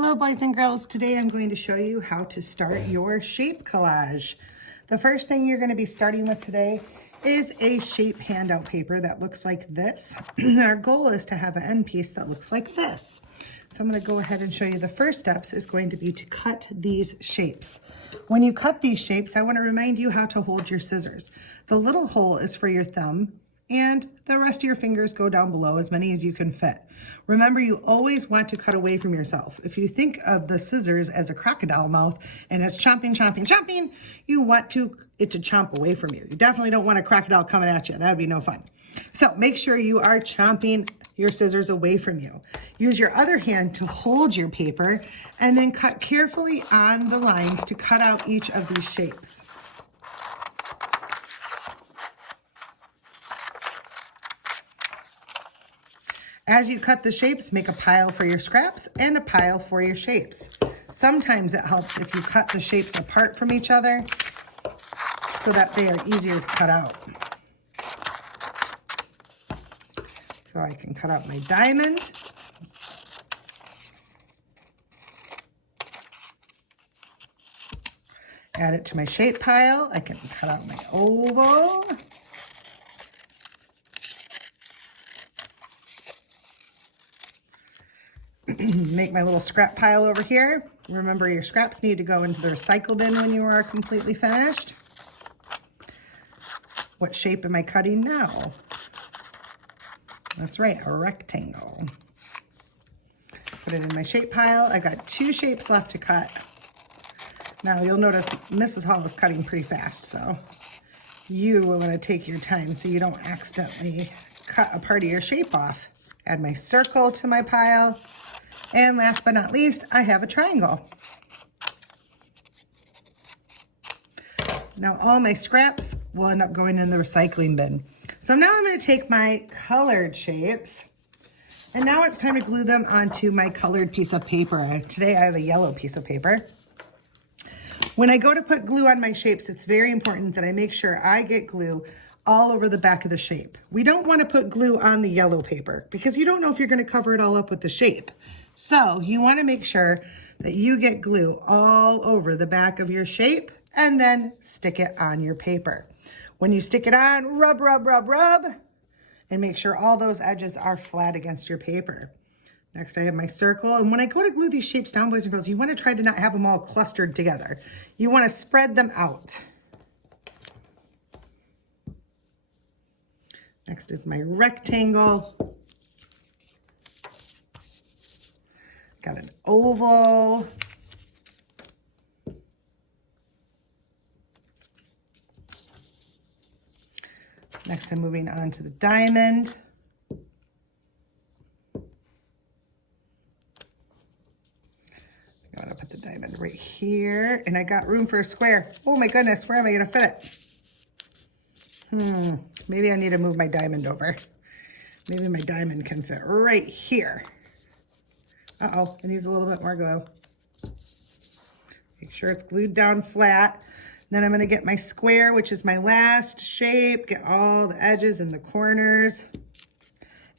Hello boys and girls, today I'm going to show you how to start your shape collage. The first thing you're going to be starting with today is a shape handout paper that looks like this. Our goal is to have an end piece that looks like this. So I'm going to go ahead and show you the first steps is going to be to cut these shapes. When you cut these shapes, I want to remind you how to hold your scissors. The little hole is for your thumb, and the rest of your fingers go down below, as many as you can fit. Remember, you always want to cut away from yourself. If you think of the scissors as a crocodile mouth and it's chomping, chomping, chomping, you want it to chomp away from you. You definitely don't want a crocodile coming at you. That would be no fun. So make sure you are chomping your scissors away from you. Use your other hand to hold your paper and then cut carefully on the lines to cut out each of these shapes. As you cut the shapes, make a pile for your scraps and a pile for your shapes. Sometimes it helps if you cut the shapes apart from each other so that they are easier to cut out. So I can cut out my diamond. Add it to my shape pile. I can cut out my oval. Make my little scrap pile over here. Remember, your scraps need to go into the recycle bin when you are completely finished. What shape am I cutting now? That's right, a rectangle. Put it in my shape pile. I got 2 shapes left to cut. Now you'll notice Mrs. Hall is cutting pretty fast, so you will want to take your time so you don't accidentally cut a part of your shape off. Add my circle to my pile. And last but not least, I have a triangle. Now all my scraps will end up going in the recycling bin. So now I'm going to take my colored shapes, and now it's time to glue them onto my colored piece of paper. Today I have a yellow piece of paper. When I go to put glue on my shapes, it's very important that I make sure I get glue all over the back of the shape. We don't want to put glue on the yellow paper because you don't know if you're going to cover it all up with the shape. So you want to make sure that you get glue all over the back of your shape and then stick it on your paper. When you stick it on, rub, rub, rub, rub, and make sure all those edges are flat against your paper. Next, I have my circle. And when I go to glue these shapes down, boys and girls, you want to try to not have them all clustered together. You want to spread them out. Next is my rectangle. Got an oval. Next, I'm moving on to the diamond. I'm gonna put the diamond right here, and I got room for a square. Oh my goodness, where am I gonna fit it? Maybe I need to move my diamond over. Maybe my diamond can fit right here. Uh-oh, it needs a little bit more glue. Make sure it's glued down flat. Then I'm gonna get my square, which is my last shape, get all the edges and the corners,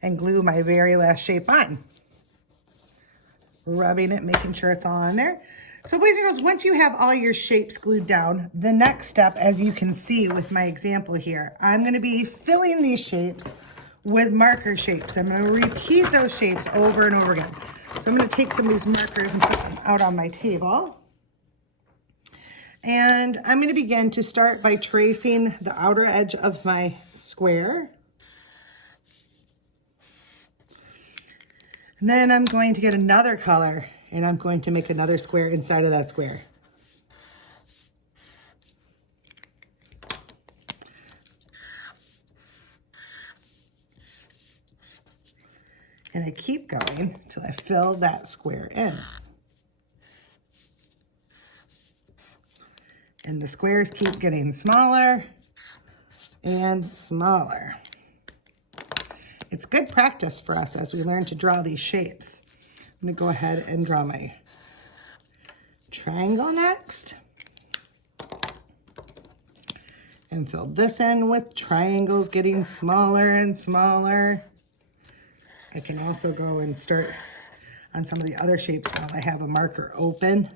and glue my very last shape on. Rubbing it, making sure it's all on there. So boys and girls, once you have all your shapes glued down, the next step, as you can see with my example here, I'm gonna be filling these shapes with marker shapes. I'm gonna repeat those shapes over and over again. So I'm gonna take some of these markers and put them out on my table. And I'm gonna begin to start by tracing the outer edge of my square. And then I'm going to get another color and I'm going to make another square inside of that square. And I keep going until I fill that square in. And the squares keep getting smaller and smaller. It's good practice for us as we learn to draw these shapes. I'm gonna go ahead and draw my triangle next. And fill this in with triangles getting smaller and smaller. I can also go and start on some of the other shapes while I have a marker open.